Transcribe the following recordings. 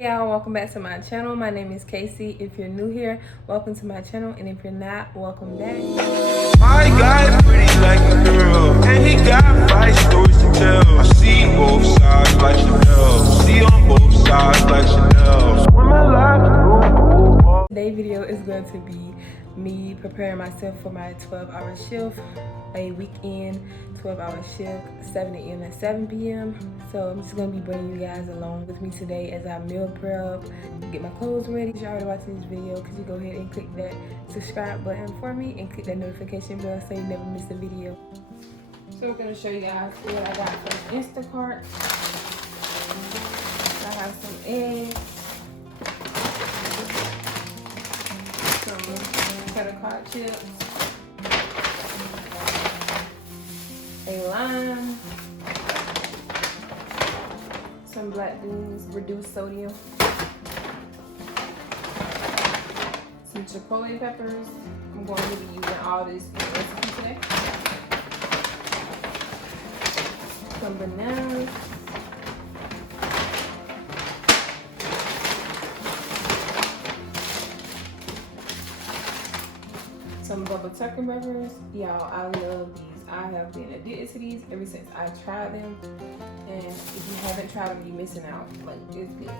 Hey y'all, welcome back to my channel. My name is Casey. If you're new here, welcome to my channel, and if you're not, welcome back. My guy's pretty like a girl, and he got 5 stories to tell. I see both sides like Chanel, see on both sides like Chanel. When my life Today's video is going to be me preparing myself for my 12-hour shift, a weekend 12-hour shift, 7 a.m. to 7 p.m. So I'm just going to be bringing you guys along with me today as I meal prep, get my clothes ready. If you're already watching this video, could you go ahead and click that subscribe button for me and click that notification bell so you never miss a video. So we're going to show you guys what I got from Instacart. I have some eggs, some cheddar cod chips, a lime, some black beans, reduced sodium, some chipotle peppers. I'm going to be using all this in the recipe today. Some bananas, some bubble turkey burgers. Y'all, I love these. I have been addicted to these ever since I tried them. And if you haven't tried them, you're missing out. Like, it's good.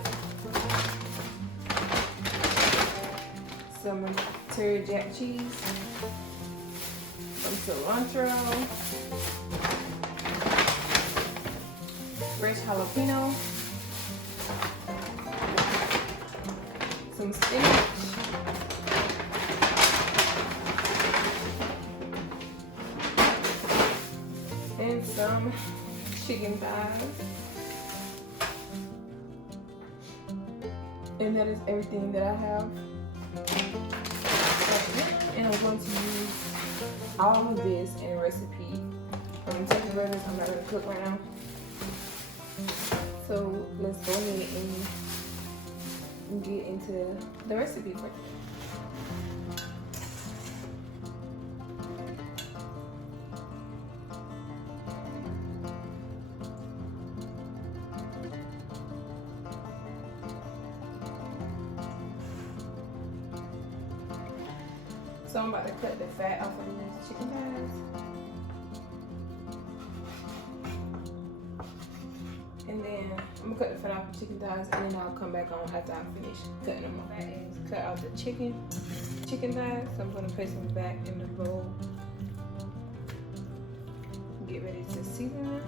Some teriyaki jack cheese. Some cilantro. Fresh jalapeno. Some spinach. And some chicken thighs. And that is everything that I have. And I'm going to use all of this in a recipe from turkey burgers. I'm not going to cook right now. So let's go ahead and get into the recipe for today. So I'm about to cut the fat off of these chicken thighs. And then I'm gonna cut the fat off the chicken thighs, and then I'll come back on after I finish cutting them off. That is cut out the chicken thighs. So I'm gonna place them back in the bowl. Get ready to season them.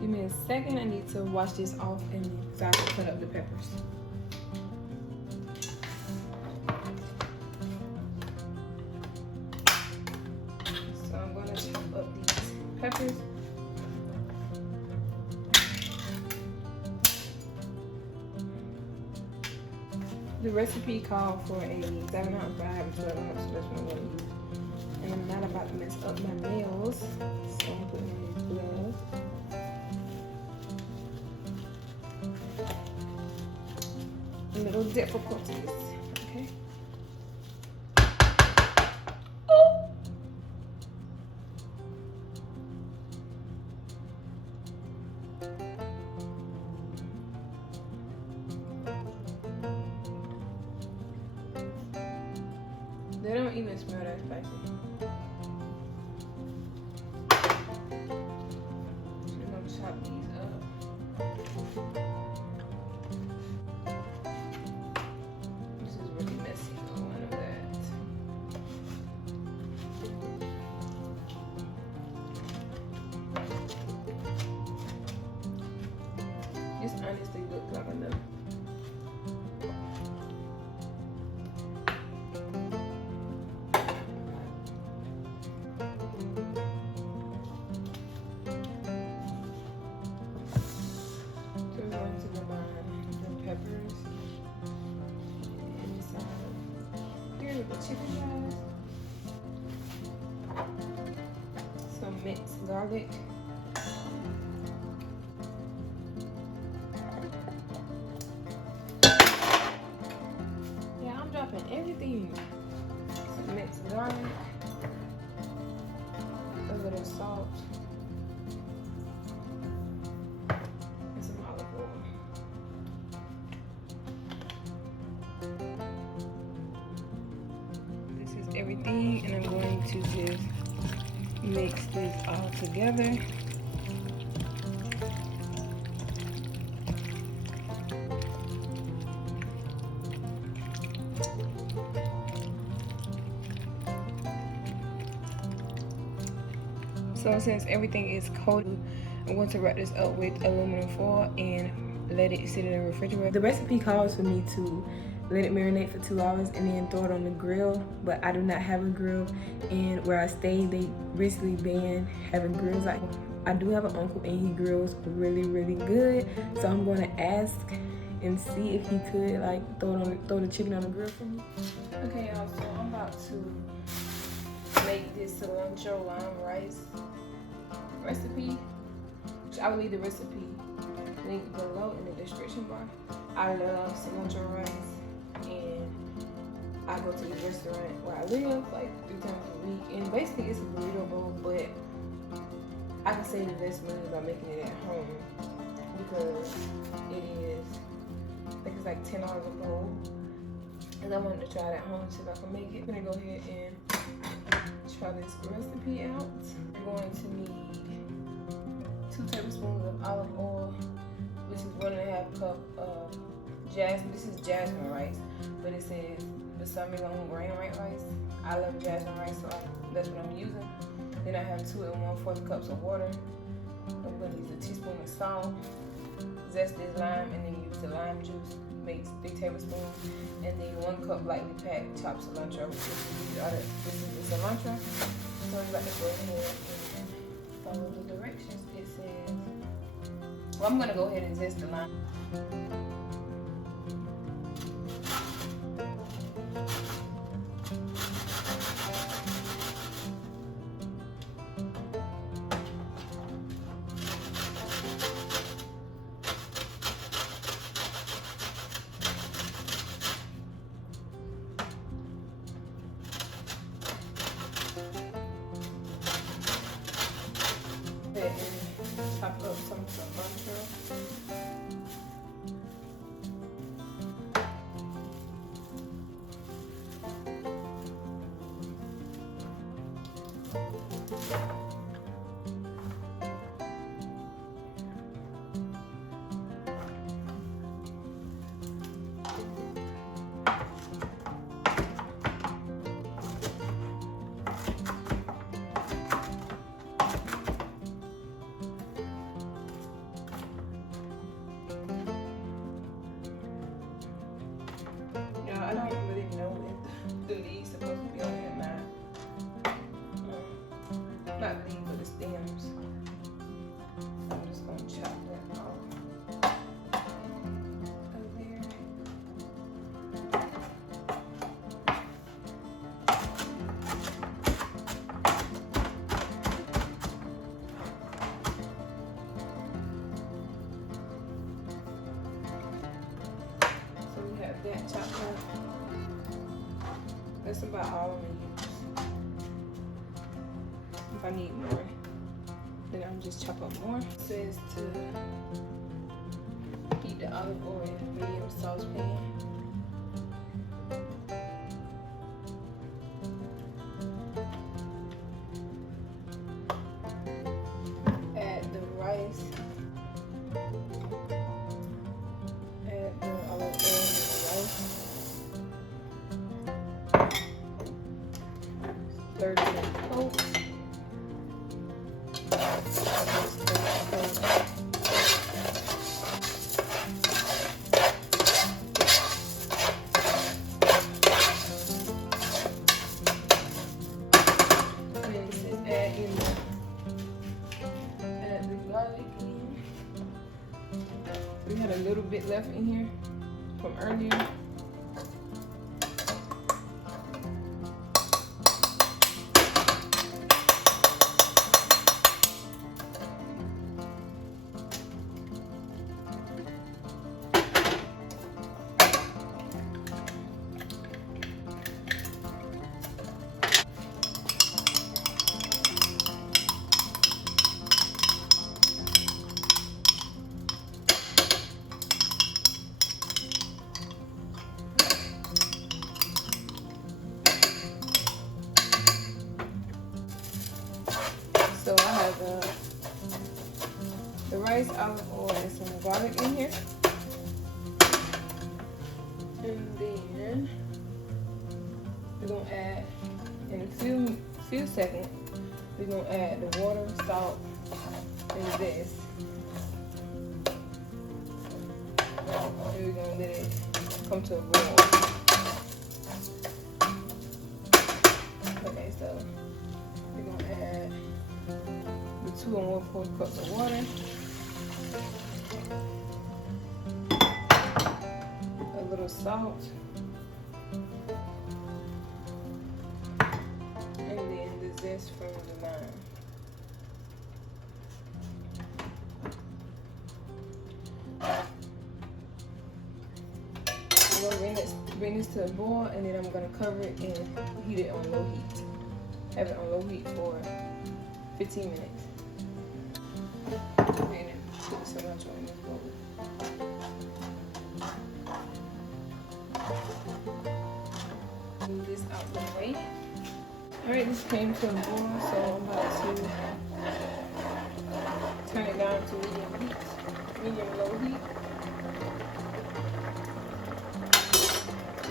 Give me a second, I need to wash this off and so I can cut up the peppers. So I'm gonna chop up these peppers. The recipe called for a 7-ounce, but I have a 12-ounce, so that's what I'm gonna use. And I'm not about to mess up my nails, so I'm putting on these gloves. Little difficulties, okay? Oh! They don't even smell that spicy. I'm gonna chop these up. This honestly looks like enough. So we're going to combine the peppers inside here with the chicken thighs. Some minced garlic. Dropping everything. Some mixed garlic, a little salt, everything, and I'm going to just mix this all together. So since everything is coated, I'm going to wrap this up with aluminum foil and let it sit in the refrigerator. The recipe calls for me to let it marinate for 2 hours and then throw it on the grill, but I do not have a grill, and where I stay they recently banned having grills. I do have an uncle and he grills really good, so I'm going to ask and see if he could like throw the chicken on the grill for me. Okay, y'all, so I'm about to make this cilantro lime rice recipe. I will leave the recipe link below in the description bar. I love cilantro rice, and I go to the restaurant where I live like 3 times a week, and basically it's a burrito bowl, but I can save the best money by making it at home because it is, I think it's like $10 a bowl, and I wanted to try it at home, see if I can make it. I'm gonna go ahead and try this recipe out. We're going to need 2 tablespoons of olive oil, which is 1.5 cup of jasmine. This is jasmine rice, but it says balsamic long grain white rice. I love jasmine rice, so that's what I'm using. Then I have 2 1/4 cups of water. I'm going to use a teaspoon of salt. Zest this lime, and then use the lime juice. Makes 3 tablespoons, and then 1 cup lightly packed chopped cilantro. This is the cilantro. So I'm about to go ahead and follow the directions. It says, well, I'm gonna go ahead and zest the lime. And chop up some cilantro. I don't really know if the leaves supposed to be on here now. Not the leaves, but the stems. So I'm just gonna chop that off over there. So we have that chopped up. That's about all I'm gonna use. If I need more, then I'll just chop up more. It says to heat the olive oil in a medium saucepan. Add the rice. Add the olive oil and the rice. 30-minute coat. Add the garlic in. We had a little bit left in here from earlier. the rice, olive oil, and some garlic in here. And then we're gonna add, in a few seconds, we're gonna add the water, salt, and this. And we're gonna let it come to a boil. Okay, so we're gonna add the 2 1/4 cups of water, a little salt, and then the zest from the lime. I'm gonna bring this to a boil, and then I'm gonna cover it and heat it on low heat. Have it on low heat for 15 minutes. And then put the cilantro in this bowl. Move this out the way. Alright, this came to a boil, so I'm about to turn it down to medium low heat.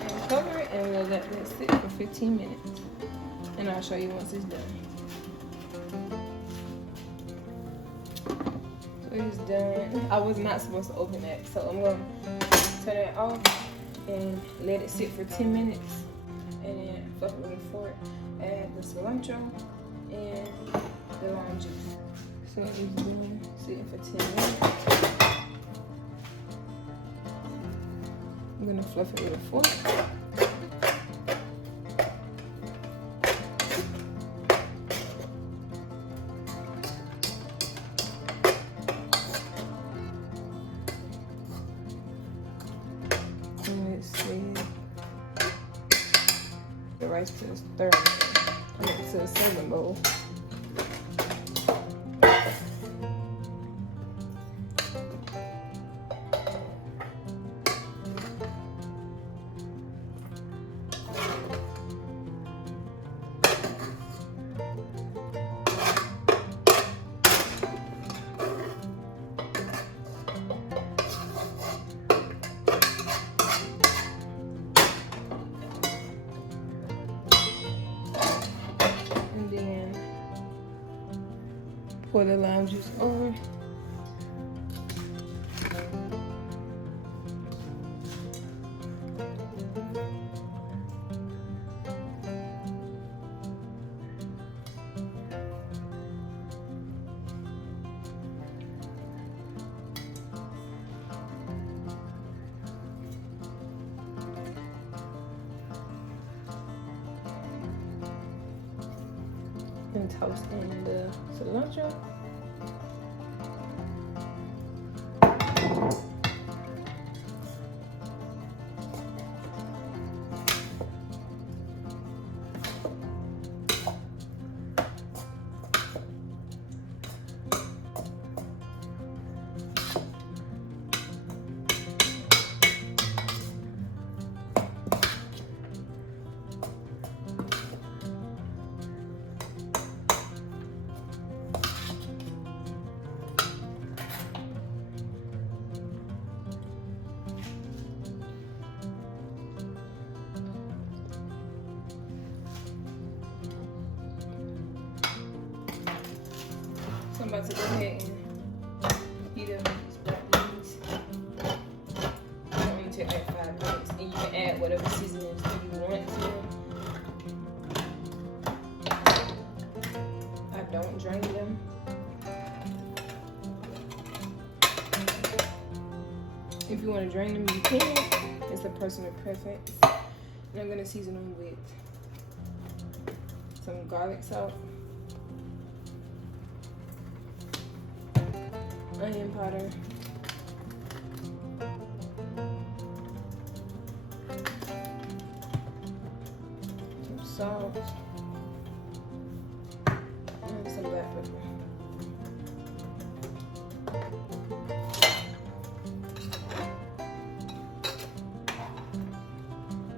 And cover it, and we'll let this sit for 15 minutes. And I'll show you once it's done. So it's done. I was not supposed to open that, so I'm going to turn it off and let it sit for 10 minutes. And then fluff it with a fork, add the cilantro and the lime juice. So it's been sitting for 10 minutes. I'm going to fluff it with a fork. The rice to the to the serving bowl. Pour the lime juice over. And toast in the cilantro. I'm about to go ahead and heat up these black beans. It only take like 5 minutes, and you can add whatever seasonings you want to. I don't drain them. If you want to drain them, you can. It's a personal preference. And I'm gonna season them with some garlic salt, onion powder, some salt, and some black pepper.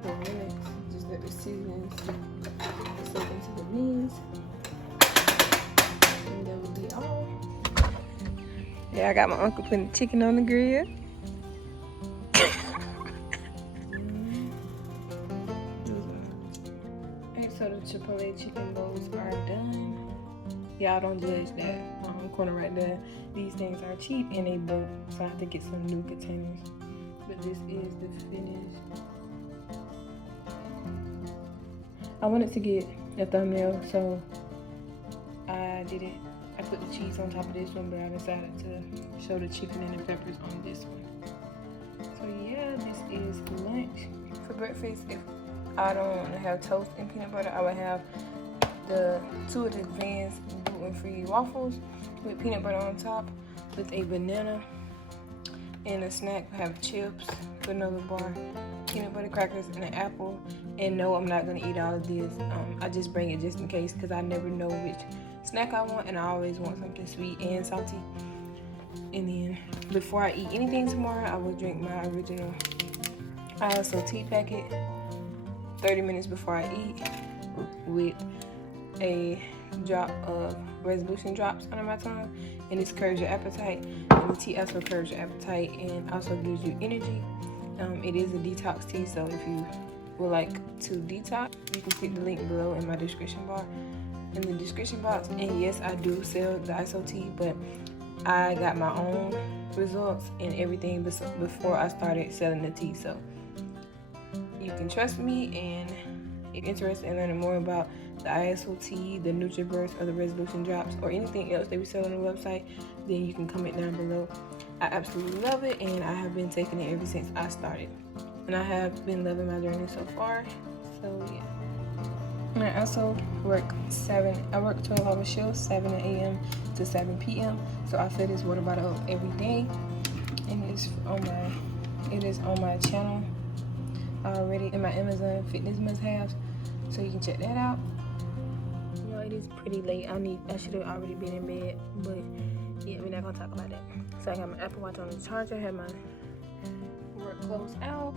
For minutes, just let the seasonings soak into the beans. And that will be all. Yeah, I got my uncle putting chicken on the grill. Alright, so the Chipotle chicken bowls are done. Y'all don't judge that corner right there. These things are cheap and they broke, so I have to get some new containers. But this is the finished. I wanted to get a thumbnail, so I did it. I put the cheese on top of this one, but I decided to show the chicken and the peppers on this one. So yeah, this is lunch. For breakfast, if I don't have toast and peanut butter, I would have the 2 of the Vans gluten-free waffles with peanut butter on top with a banana. And a snack, I have chips, granola bar, peanut butter crackers, and an apple. And no, I'm not gonna eat all of this. I just bring it just in case because I never know which snack I want, and I always want something sweet and salty. And then before I eat anything tomorrow, I will drink my original Iaso Tea packet 30 minutes before I eat with a drop of resolution drops under my tongue, and this curbs your appetite, and the tea also curbs your appetite and also gives you energy. It is a detox tea, so if you would like to detox, you can click the link below in my description bar, in the description box. And yes, I do sell the Iaso Tea, but I got my own results and everything before I started selling the tea, so you can trust me. And if you're interested in learning more about the Iaso Tea, the NutriBurst, or the resolution drops, or anything else that we sell on the website, then you can comment down below. I absolutely love it, and I have been taking it ever since I started, and I have been loving my journey so far. So yeah. And I also work 12-hour shifts, 7 a.m. to 7 p.m. So I fill this water bottle up every day, and it is on my channel already in my Amazon fitness must-haves, so you can check that out. You know, it is pretty late. I should have already been in bed, but yeah, we're not gonna talk about that. So I got my Apple Watch on the charger, I have my work clothes out.